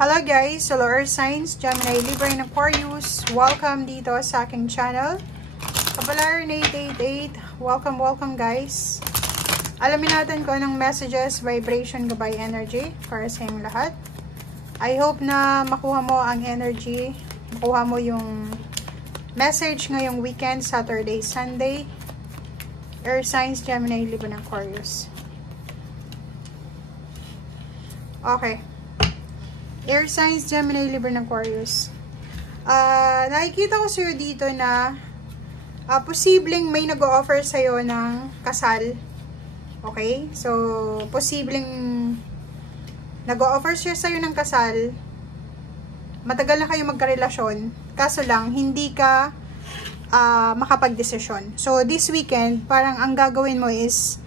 Hello guys, hello Earth Signs, Gemini, Libra, and Aquarius. Welcome dito sa aking channel. Kapalar 888, welcome guys. Alamin natin kung anong messages, vibration, gabay, energy para sa inyong lahat. I hope na makuha mo ang energy, makuha mo yung message ngayong weekend, Saturday, Sunday. Earth Signs, Gemini, Libra, and Aquarius. Okay. Air signs, Gemini, Libra, and Aquarius. Nakikita ko sa'yo dito na posibleng may nag-o-offer sa'yo ng kasal. Okay? So, posibleng nag-o-offer siya sa'yo ng kasal. Matagal na kayo magkarelasyon. Kaso lang, hindi ka makapag-desisyon. So, this weekend, parang ang gagawin mo is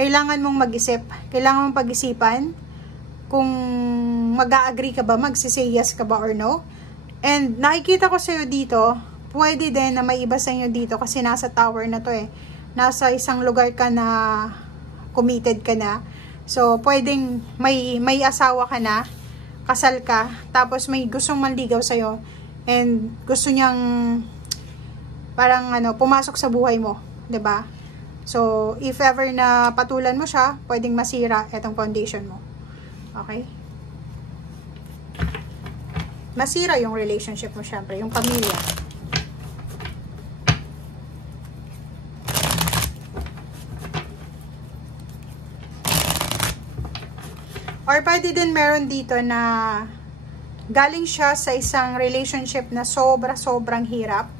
kailangan mong mag-isip. Kailangan mong pag-isipan kung mag-a-agree ka ba, magsisay yes ka ba or no. And nakikita ko sa'yo dito, pwede din na may iba sa inyo dito kasi nasa tower na to eh. Nasa isang lugar ka na committed ka na. So, pwedeng may asawa ka na, kasal ka, tapos may gustong manligaw sa'yo and gusto niyang parang pumasok sa buhay mo, 'di ba? So, if ever na patulan mo siya, pwedeng masira itong foundation mo. Okay? Masira yung relationship mo, syempre, yung pamilya. Or pwede din meron dito na galing siya sa isang relationship na sobrang hirap.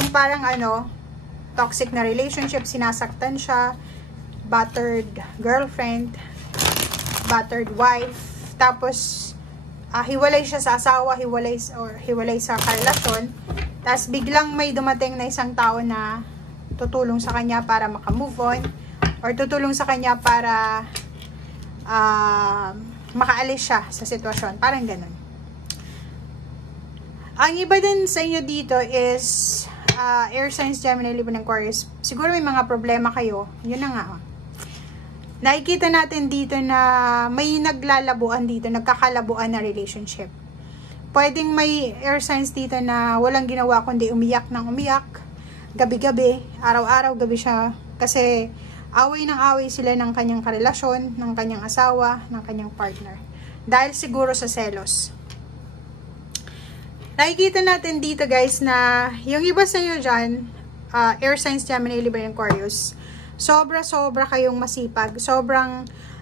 Yung parang toxic na relationship, sinasaktan siya, battered girlfriend, battered wife, tapos hiwalay siya sa asawa, hiwalay sa karelasyon, tapos biglang may dumating na isang tao na tutulong sa kanya para makamove on, or tutulong sa kanya para makaalis siya sa sitwasyon, parang ganun. Ang iba din sa inyo dito is Air Signs, Gemini, Libra, and Aquarius. Siguro may mga problema kayo, yun na nga. Nakikita natin dito na may naglalabuan dito, nagkakalabuan na relationship. Pwedeng may air signs dito na walang ginawa kundi umiyak ng umiyak, gabi-gabi, araw-araw, gabi siya. Kasi away ng away sila ng kanyang karelasyon, ng kanyang asawa, ng kanyang partner. Dahil siguro sa selos. Nakikita natin dito guys na yung iba sa inyo dyan, air signs, Gemini, Libra, and Aquarius, sobra kayong masipag.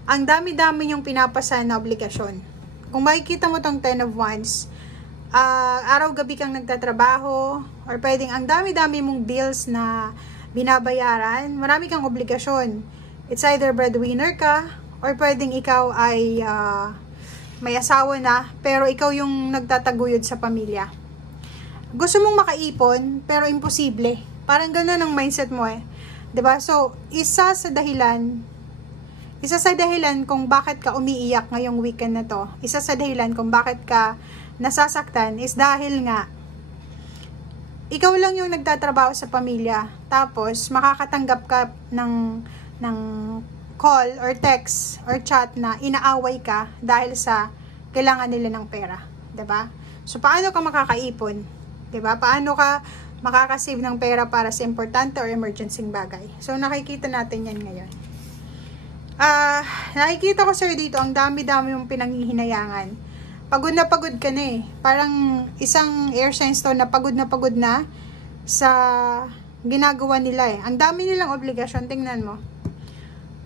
Ang dami-dami yung pinapasa na obligasyon. Kung makikita mo tong 10 of Wands, araw-gabi kang nagtatrabaho, or pwedeng ang dami-dami mong bills na binabayaran, marami kang obligasyon. It's either breadwinner ka, or pwedeng ikaw ay may asawa na, pero ikaw yung nagtataguyod sa pamilya. Gusto mong makaipon, pero imposible. Parang ganun ang mindset mo eh. 'Di ba? So, isa sa dahilan kung bakit ka umiiyak ngayong weekend na to, isa sa dahilan kung bakit ka nasasaktan is dahil nga ikaw lang yung nagtatrabaho sa pamilya, tapos makakatanggap ka ng call or text or chat na inaaway ka dahil sa kailangan nila ng pera, 'di ba? So, paano ka makakaipon? 'Di ba? Paano ka makakasave ng pera para sa importante or emergency bagay. So, nakikita natin yan ngayon. Nakikita ko sa'yo dito, ang dami-dami yung pinanghihinayangan. Pagod na pagod ka na eh. Parang isang air signs to na pagod na sa ginagawa nila eh. Ang dami nilang obligasyon, tingnan mo.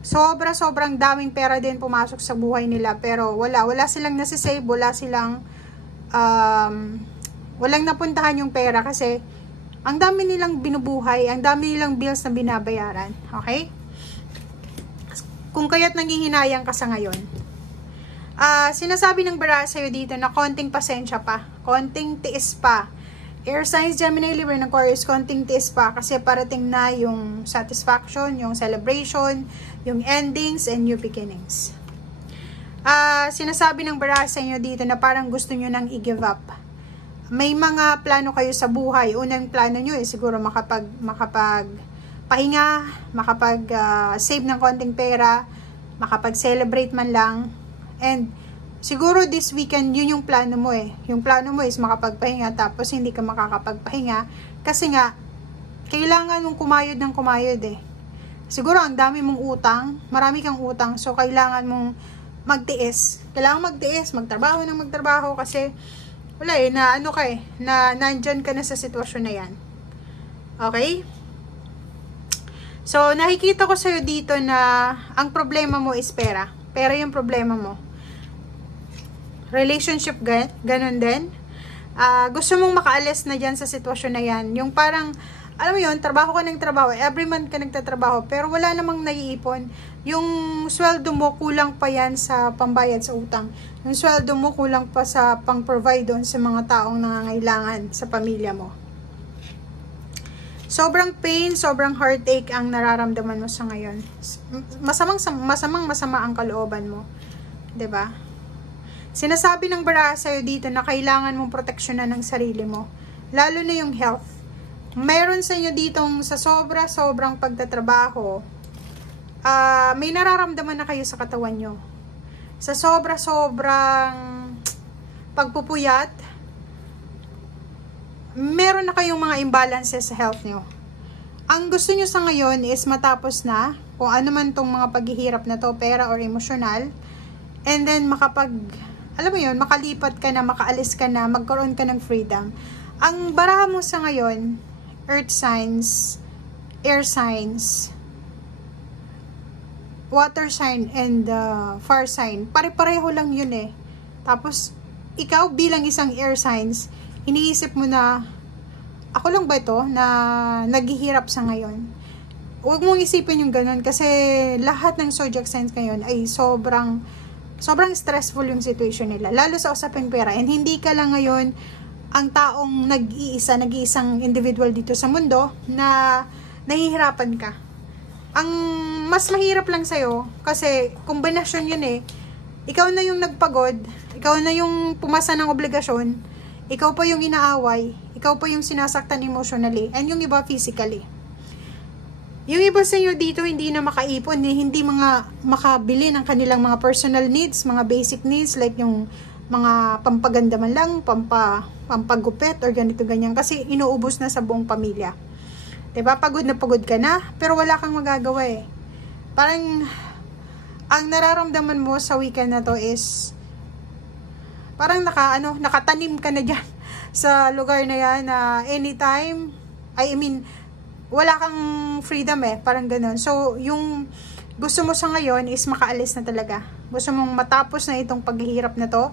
Sobrang daming pera din pumasok sa buhay nila, pero wala silang nasisave, walang napuntahan yung pera kasi ang dami nilang binubuhay, ang dami nilang bills na binabayaran. Okay? Kung kaya't nanghihinayang ka sa ngayon. Sinasabi ng bara sa'yo dito na konting pasensya pa, konting tiis pa. Air signs, Gemini, Libra, and Aquarius, konting tiis pa kasi parating na yung satisfaction, yung celebration, yung endings, and new beginnings. Sinasabi ng bara sa inyo dito na parang gusto nyo nang i-give up. May mga plano kayo sa buhay. Unang plano nyo siguro makapagpahinga, makapag-save ng konting pera, makapag-celebrate man lang. And siguro this weekend, yun yung plano mo eh. Yung plano mo is makapagpahinga, tapos hindi ka makakapagpahinga. Kasi nga, kailangan mong kumayod ng kumayod eh. Siguro ang dami mong utang, marami kang utang, so kailangan mong magtiis. Kailangan magtiis, magtrabaho ng magtrabaho kasi wala eh, na ano ka eh, na nandyan ka na sa sitwasyon na yan. Okay? So, nakikita ko sa'yo dito na ang problema mo is pera. Pera yung problema mo. Relationship, ganun din. Gusto mong makaalis na dyan sa sitwasyon na yan. Yung parang, alam mo yun, trabaho ka ng trabaho. Every month ka nagtatrabaho, pero wala namang naiipon. Yung sweldo mo, kulang pa yan sa pambayad sa utang. Yung sweldo mo, kulang pa sa pang-provide doon sa mga taong nangangailangan sa pamilya mo. Sobrang pain, sobrang heartache ang nararamdaman mo sa ngayon. Masama ang kalooban mo. 'Di ba? Sinasabi ng baraha sa'yo dito na kailangan mong proteksyonan ng sarili mo. Lalo na yung health. Meron sa inyo ditong sa sobrang pagtatrabaho, may nararamdaman na kayo sa katawan nyo. Sa sobrang pagpupuyat, meron na kayong mga imbalances sa health nyo. Ang gusto nyo sa ngayon is matapos na kung ano man tong mga paghihirap na to, pera or emotional, and then alam mo yun, makalipat ka na, makaalis ka na, magkaroon ka ng freedom. Ang baraha mo sa ngayon, earth signs, air signs, water sign, and fire sign. Pare-pareho lang yun eh. Tapos, ikaw bilang isang air signs, iniisip mo na, ako lang ba ito na naghihirap sa ngayon? Huwag mong isipin yung ganun kasi lahat ng zodiac signs ngayon ay sobrang stressful yung situation nila. Lalo sa usaping pera. And hindi ka lang ngayon ang taong nag-iisang individual dito sa mundo na nahihirapan ka. Ang mas mahirap lang sa'yo kasi kombinasyon yun eh. Ikaw na yung nagpagod, ikaw na yung pumasa ng obligasyon, ikaw pa yung inaaway, ikaw pa yung sinasaktan emotionally, and yung iba physically. Yung iba sa inyo dito hindi na makaipon, hindi makabili ng kanilang mga personal needs, mga basic needs like yung mga pampaganda man lang, pampagupit or ganito ganyan kasi inuubos na sa buong pamilya. 'Di ba? Pagod na pagod ka na, pero wala kang magagawa eh. Parang ang nararamdaman mo sa weekend na to is parang nakatanim ka na dyan sa lugar na yan na anytime, wala kang freedom eh, parang ganun. So, yung gusto mo sa ngayon is makaalis na talaga. Gusto mong matapos na itong paghihirap na to,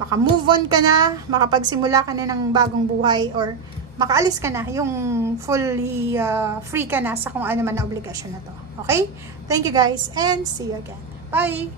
maka-move on ka na, makapagsimula ka na ng bagong buhay, or makaalis ka na, yung fully free ka na sa kung ano man na obligasyon na to. Okay? Thank you guys, and see you again. Bye!